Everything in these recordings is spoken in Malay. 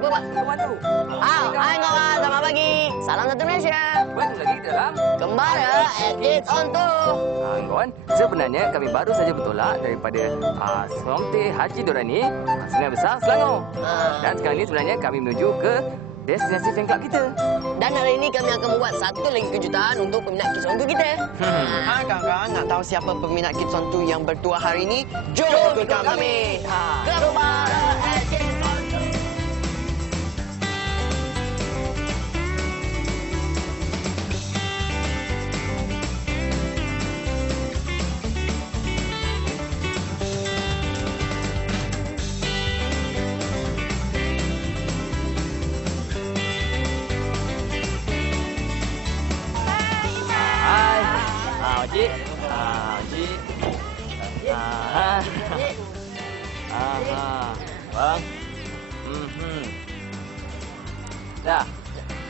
Apa, Pak? Kawan tu. Hai kawan, selamat pagi. Salam satu Malaysia. Kawan lagi ke dalam. Kembali Kids on Tour. Kawan, sebenarnya kami baru saja bertolak daripada Somte Haji Dorani, Sungai Besar, Selangor. Dan sekarang ini sebenarnya kami menuju ke destinasi fan club kita. Dan hari ini kami akan membuat satu lagi kejutan untuk peminat Kids on Tour kita. Kawan-kawan nak tahu siapa peminat Kids on Tour yang bertuah hari ini? Jom ikutkan kami. Kembali Kids on Tour. Cik. Cik. Bang. Dah.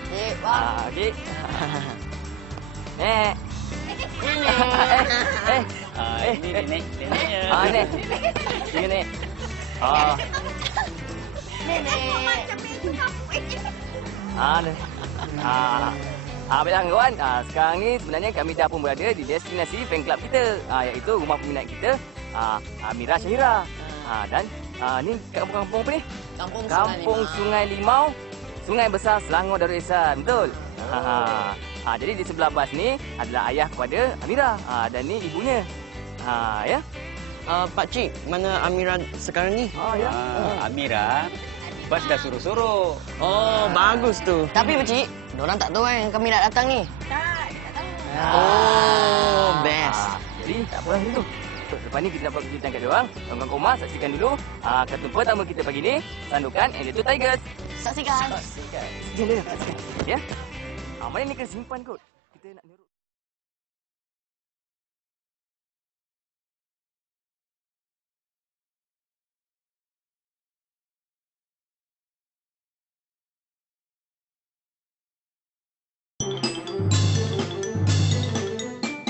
Cik, Bang. Cik. Nek. Ini Nek. Nek. Sini, Nek. Baiklah kawan, sekarang ni sebenarnya kami dah pun berada di destinasi fan club kita, iaitu rumah peminat kita, Amira Syahira. Dan ni kampung apa ni? Kampung Sungai Limau, Sungai Besar, Selangor Darul Ihsan. Betul? Jadi di sebelah bas ni adalah ayah kepada Amira, dan ni ibunya. Ya? Pak Cik, mana Amira sekarang ni? Ya. Amira, bas dah suruh-suruh. Oh, bagus tu. Tapi Pakcik, diorang tak tahu yang kami nak datang ni. Tak tahu. Oh, best. Jadi tak apa itu. Lepas ni kita dapat kejutan kat diorang. Tuan-tuan Komar, saksikan dulu kartun pertama kita pagi ni, Sandukan and the Two Tigers. Saksikan. Saksikan. Ya? Mana ni kena simpan kot. Kita nak nurut.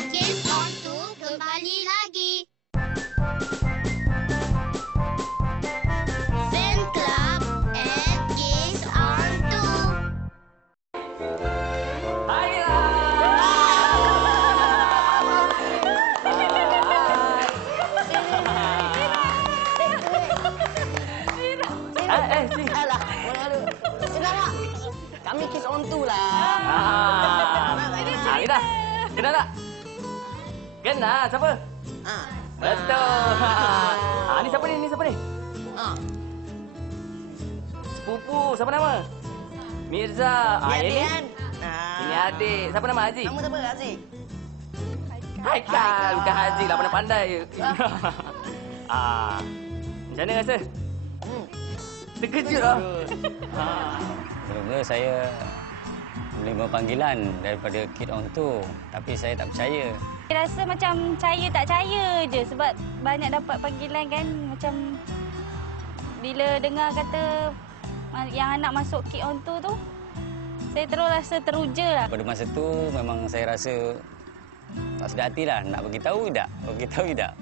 Kids on Tour kembali lagi. Fan Club at Kids on Tour. Alah, kenal tak? Kami Kids on Tour lah. Amira, kenal tak? Kenal, siapa? Betul. Ni siapa ni? Ni siapa ni? Sepupu, siapa nama? Mirza. Ini ini adik. Siapa nama Haji? Nama siapa Aziz? Haikal. Bukan Haji lah, pandai-pandai. Macam mana rasa? Terkejut lah. Mula-mula saya menerima panggilan daripada Kids on Tour, tapi saya tak percaya. Saya rasa macam percaya tak percaya je sebab banyak dapat panggilan kan. Macam bila dengar kata yang anak masuk Kids on Tour tu, saya terus rasa teruja lah. Pada masa tu memang saya rasa tak sedar hati lah. Nak beritahu tak?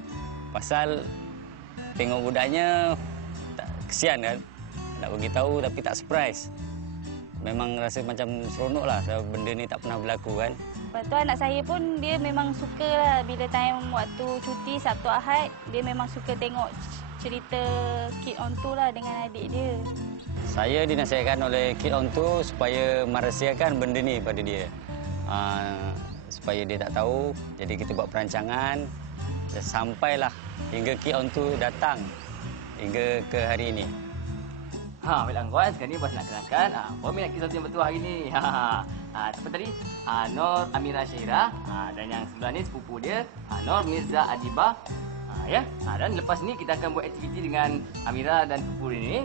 Pasal tengok budaknya kesian kan. Nak beritahu tapi tak surprise. Memang rasa macam seronok lah sebab benda ni tak pernah berlaku kan. Lepas tu anak saya pun dia memang suka lah bila time waktu cuti Sabtu Ahad, dia memang suka tengok cerita Kids on Tour lah dengan adik dia. Saya dinasihatkan oleh Kids on Tour supaya merahsiakan benda ni pada dia. Supaya dia tak tahu. Jadi kita buat perancangan dan sampailah hingga Kids on Tour datang hingga ke hari ini. Baiklah kawan, sekarang ni Bas nak kenalkan peminat Kids on Tour yang bertuah hari ni. Siapa tadi? Nur Amira Syahira, dan yang sebelah ni sepupu dia, Nur Mirza Adibah. Ya. Dan lepas ni kita akan buat aktiviti dengan Amira dan sepupu dia ni.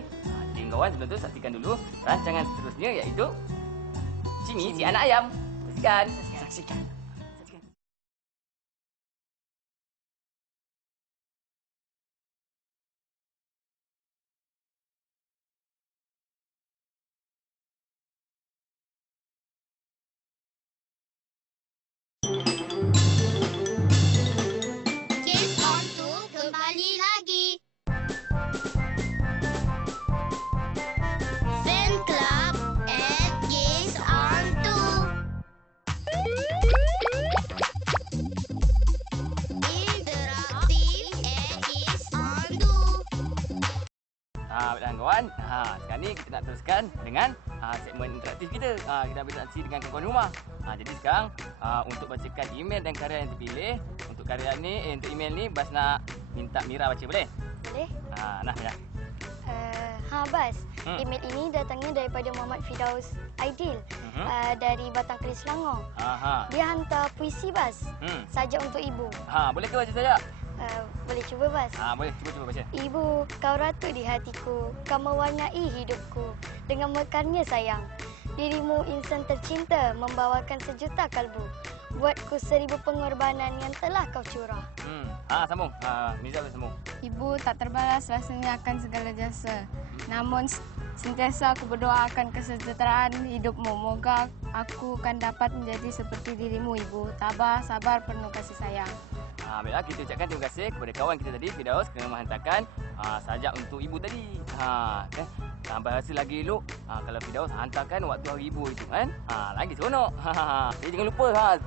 Jadi kawan, sebelum tu saksikan dulu rancangan seterusnya iaitu Cimi si anak ayam. Saksikan. Kids on Tour kembali lagi. Fan Baiklah kawan. Sekarang ni kita nak teruskan dengan segmen interaktif kita. Kita berinteraksi dengan kawan rumah. Jadi sekarang untuk bacakan email dan karya yang terpilih. Untuk karya ni, untuk email ni Bas nak minta Mira baca, boleh? Boleh? Nah, Mira. Bas. Email ini datangnya daripada Muhammad Firdaus Aidil dari Batang Keris, Selangor. Dia hantar puisi, Bas. Saja untuk ibu. Boleh ke baca saja? Boleh cuba, Bas? Boleh. Cuba baca. Ibu, kau ratu di hatiku. Kau mewarnai hidupku dengan mekarnya sayang. Dirimu insan tercinta membawakan sejuta kalbu. Buatku 1000 pengorbanan yang telah kau curah. Sambung. Mirza boleh sambung. Ibu tak terbalas rasanya akan segala jasa. Namun sentiasa aku berdoa akan kesejahteraan hidupmu. Moga aku akan dapat menjadi seperti dirimu, Ibu. Tabah, sabar, penuh kasih sayang. Baiklah, kita ucapkan terima kasih kepada kawan kita tadi, Firdaus, kerana menghantarkan sajak untuk ibu tadi. Tambah rasa lagi elok kalau Firdaus hantarkan waktu hari ibu itu kan. Lagi seronok. Jadi jangan lupa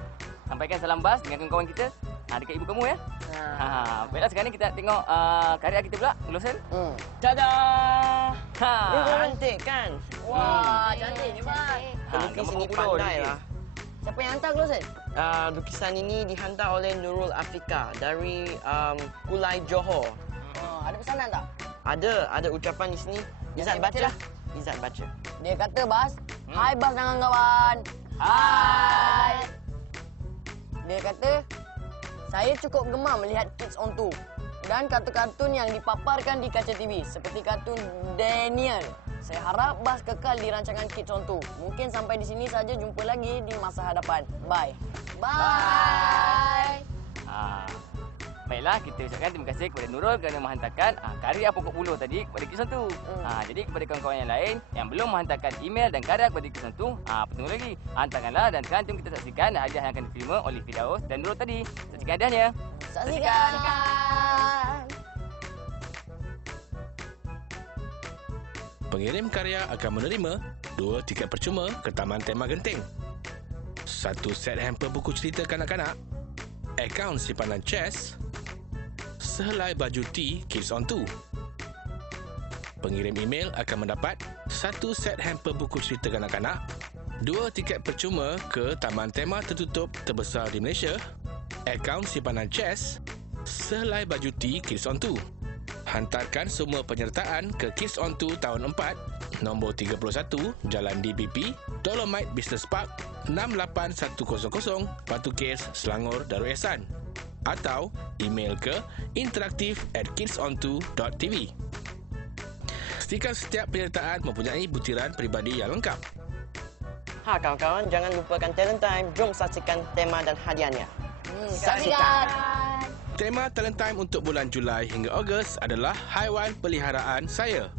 sampaikan salam Bas dengan kawan-kawan kita dekat ibu kamu ya. Baiklah, sekarang ni kita tengok karya kita pula, Lawson. Tada! Cantik kan? Wah, cantik ni, Bas. Pelukis ini pandai lah. Siapa yang hantar, Klosen? Lukisan ini dihantar oleh Nurul Afika dari Kulai Johor. Ada pesanan tak? Ada ucapan di sini. Izzat baca. Izzat baca. Dia kata, Bas, hai Bas dan kawan. Hai. Dia kata, saya cukup gemar melihat Kids on 2 dan kartun-kartun yang dipaparkan di kaca TV seperti kartun Daniel. Saya harap Bas kekal di rancangan Kids on 2. Mungkin sampai di sini saja, jumpa lagi di masa hadapan. Bye. Bye. Baiklah, kita ucapkan terima kasih kepada Nurul kerana menghantarkan karya pokok buluh tadi kepada Kids on 2. Jadi kepada kawan-kawan yang lain yang belum menghantarkan email dan karya kepada Kids on 2, tunggu lagi. Hantarkanlah dan sekarang jom kita saksikan hadiah yang akan diterima oleh Firdaus dan Nurul tadi. Saksikan hadiahnya. Saksikan. Pengirim karya akan menerima 2 tiket percuma ke Taman Tema Genting, 1 set hamper buku cerita kanak-kanak, akaun simpanan chess, sehelai baju T Kids on 2. Pengirim email akan mendapat 1 set hamper buku cerita kanak-kanak, 2 tiket percuma ke Taman Tema tertutup terbesar di Malaysia, akaun simpanan chess, sehelai baju T Kids on 2. Hantarkan semua penyertaan ke Kids on 2 tahun 4, nombor 31, Jalan DBP, Dolomite Business Park, 68100, Batu Kes, Selangor, Darul Ehsan. Atau email ke interaktif@kidson2.tv. Pastikan setiap penyertaan mempunyai butiran peribadi yang lengkap. Kawan-kawan, jangan lupakan Talent Time. Jom saksikan tema dan hadiahnya. Saksikan. Tema Talent Time untuk bulan Julai hingga Ogos adalah haiwan peliharaan saya.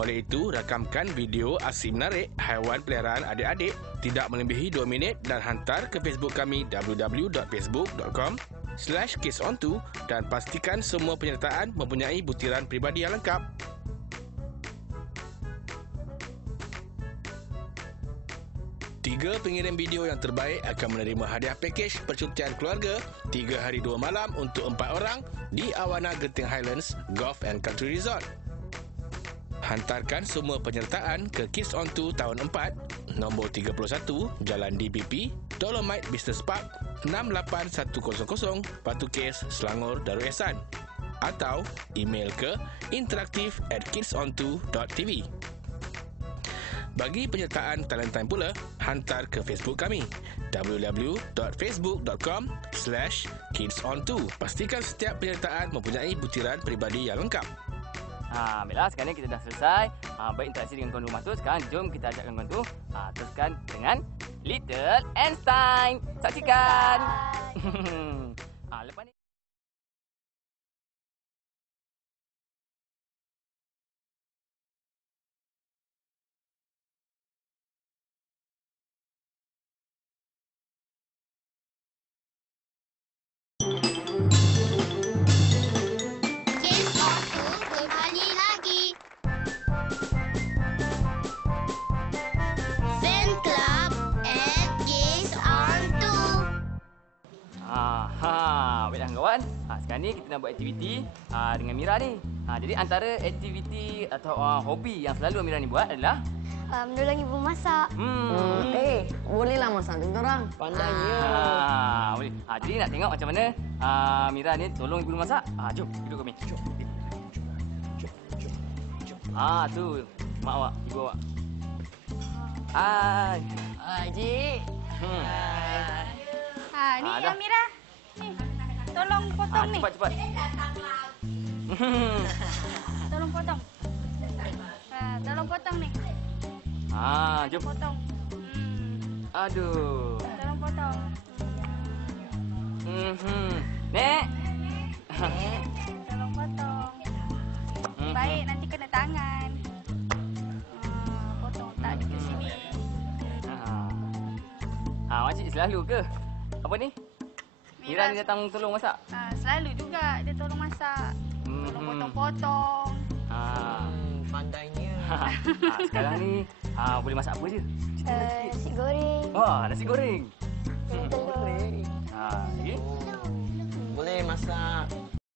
Oleh itu, rakamkan video asyik menarik haiwan peliharaan adik-adik tidak melebihi 2 minit dan hantar ke Facebook kami www.facebook.com/kidsonto dan pastikan semua penyertaan mempunyai butiran peribadi yang lengkap. Tiga pengirim video yang terbaik akan menerima hadiah pakej percutian keluarga 3 hari 2 malam untuk 4 orang di Awana Genting Highlands Golf and Country Resort. Hantarkan semua penyertaan ke Kids on 2 tahun 4, nombor 31, Jalan DBP, Dolomite Business Park, 68100, Batu Kes, Selangor, Darul Ehsan. Atau email ke interaktif@kidsonto.tv. Bagi penyertaan Talent Time pula, hantar ke Facebook kami www.facebook.com/kidsonto. Pastikan setiap penyertaan mempunyai butiran peribadi yang lengkap. Baiklah, sekarang ni kita dah selesai berinteraksi dengan tuan rumah tu. Sekarang jom kita ajakkan tuan tu teruskan dengan Little Einstein. Saksikan. Lepas ni Kids on 2 kembali lagi. Fan Club at Kids on 2. kita nak buat aktiviti dengan Mira ni. Jadi antara aktiviti atau hobi yang selalu Mira ni buat adalah Menolong ibu masak. Bolehlah masak tu orang. Pandainya. Boleh. Jadi nak tengok macam mana Mira ni tolong ibu masak. Jom, duduk kami. Jom. Tu mak awak, ibu awak. Hai. Hai, Cik. Ni dah. Amira. Ni. Tolong potong ni. Cepat. Tolong potong. Tolong potong ni. Jom. Potong. Aduh. Tolong potong. Nek. Tolong potong. Baik, nanti kena tangan. Potong tak dekat sini. Makcik selalu ke? Apa ni? Mira ni datang tolong masak? Selalu juga dia tolong masak. Tolong potong-potong. Pandainya. Sekarang ni boleh masak apa je? Nasi goreng. Nasi goreng. Telur. Lagi? Boleh masak